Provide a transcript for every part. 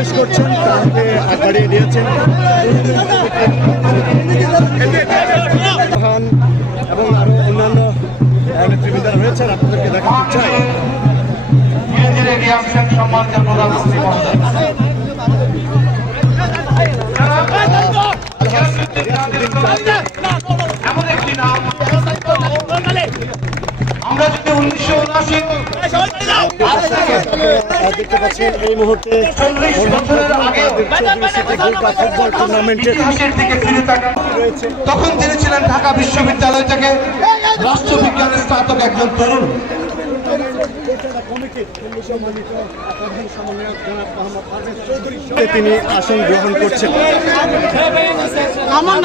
প্রবেশ করছেন তাকে আগ বাড়িয়ে দিয়েছেন এবং আরও অন্যান্য আহ, নেতৃবৃন্দরা রয়েছেন আপনাদেরকে দেখাতে চাই। ধীরে দেখতে পাচ্ছেন এই মুহূর্তে ফুটবল তখন তিনি ছিলেন ঢাকা বিশ্ববিদ্যালয় থেকে রাষ্ট্রবিজ্ঞানের স্নাতক একজন তরুণ। তিনি আসন গ্রহণ করছেন। আসন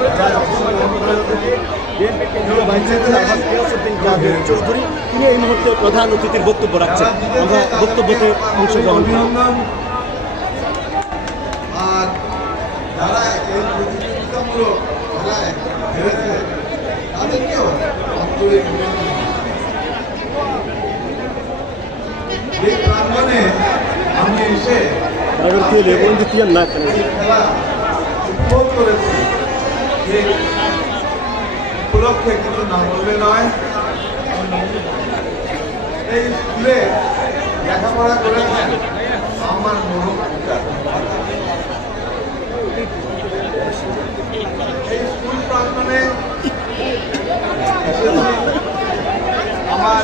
বিএনপি কেন্দ্রীয় ভাইস চ্যান্সেলর আহমদ গিয়াসুদ্দিন কাদের চৌধুরী তিনি এই মুহূর্তে প্রধান অতিথির বক্তব্য রাখছেন। আমরা বক্তব্যতে অংশগ্রহণ আমি এসে খেলা উপভোগ করেছি উপলক্ষে কিছু না বললে নয়। এই স্কুলে লেখাপড়া করেছেন আমার মরম এই স্কুল প্রাঙ্গণে আমার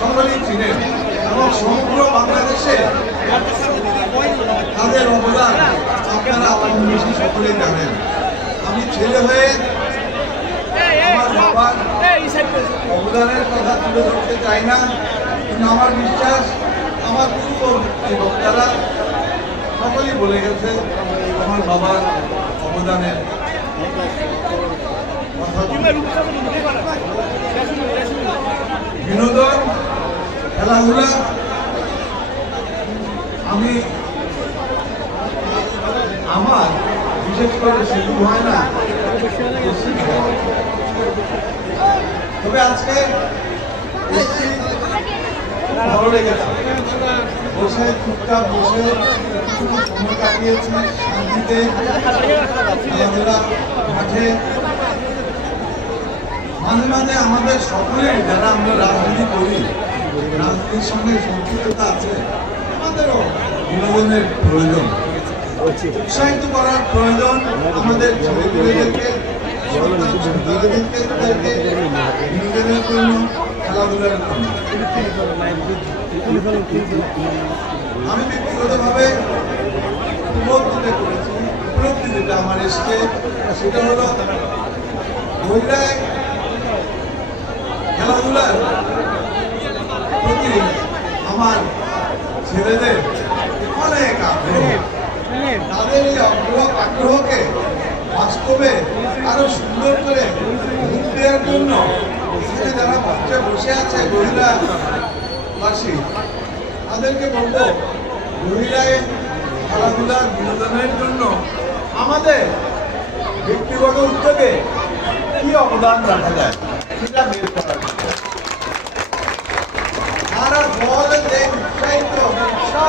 সকলেই চিনেন এবং সমগ্র বাংলাদেশে তাদের অবদান আপনারা কম বেশি সকলেই জানেন। আমি ছেলে হয়ে আমার বাবার অবদানের কথা তুলে ধরতে চাই না, কিন্তু আমার বিশ্বাস, আমার পূর্ব বক্তারা সকলেই বলে গেছে আমার বাবার অবদানের কথা। বিনোদন খেলাধুলা আমি আমার, বিশেষ করে শুরু হয় না, তবে আজকে ভালো লেগেছে। বসে চুপচাপ বসে সময় কাটিয়েছি, শান্তিতে খেলাধুলা মাঠে মাঝে মাঝে আমাদের সকলের যারা আমরা রাজনীতি রাজনীতির সঙ্গে সম্পৃক্ততা আছে। আমাদেরও বিনোদনের প্রয়োজন। উৎসাহিত করার প্রয়োজন আমাদের আমি ব্যক্তিগতভাবে উপলব্ধিতে করেছি উপলব্ধি যেটা আমার এসছে, সেটা হলো খেলাধুলার আমার ছেলেদের অনেক আগ্রহ। তাদের এই আগ্রহ আগ্রহকে বাস্তবে আরও সুন্দর করে দেওয়ার জন্য এখানে যারা বাচ্চা বসে আছে মহিলা বাসী তাদেরকে বলব, মহিলায় খেলাধুলার বিনোদনের জন্য আমাদের ব্যক্তিগত উদ্যোগে কি অবদান রাখা যায় সেটা বের করা সারা বল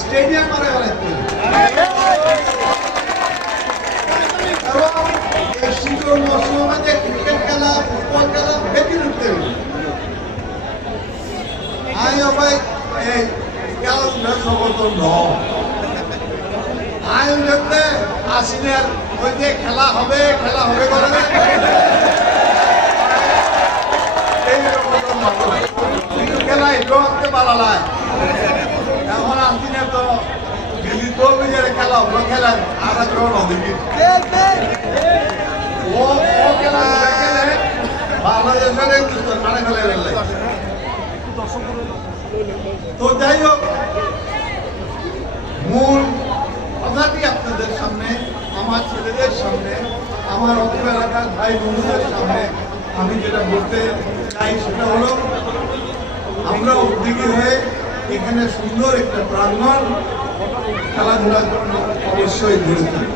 স্টেডিয়াম মারে শীতের মৌসুমে মধ্যে ক্রিকেট খেলা ফুটবল খেলা বেশি উঠতে হবে আমি ভাই এই খেলাধুলা সমর্থন নয় আমি দেখতে আসিনের ওই যে খেলা হবে খেলা হবে করে খেলা এটাও আমাকে ভালো লাগে এখন আসিনে তো খেলা হলো খেলা আর কেউ নদীকে ও খেলা খেলে খেলে তো যাই হোক মূল কথাটি আপনাদের সামনে, আমার ছেলেদের সামনে, আমার অত এলাকার ভাই বন্ধুদের সামনে আমি যেটা বলতে চাই সেটা হলো, আমরা উদ্যোগী হয়ে এখানে সুন্দর একটা প্রাঙ্গণ খেলাধুলার জন্য অবশ্যই গড়ে তুলি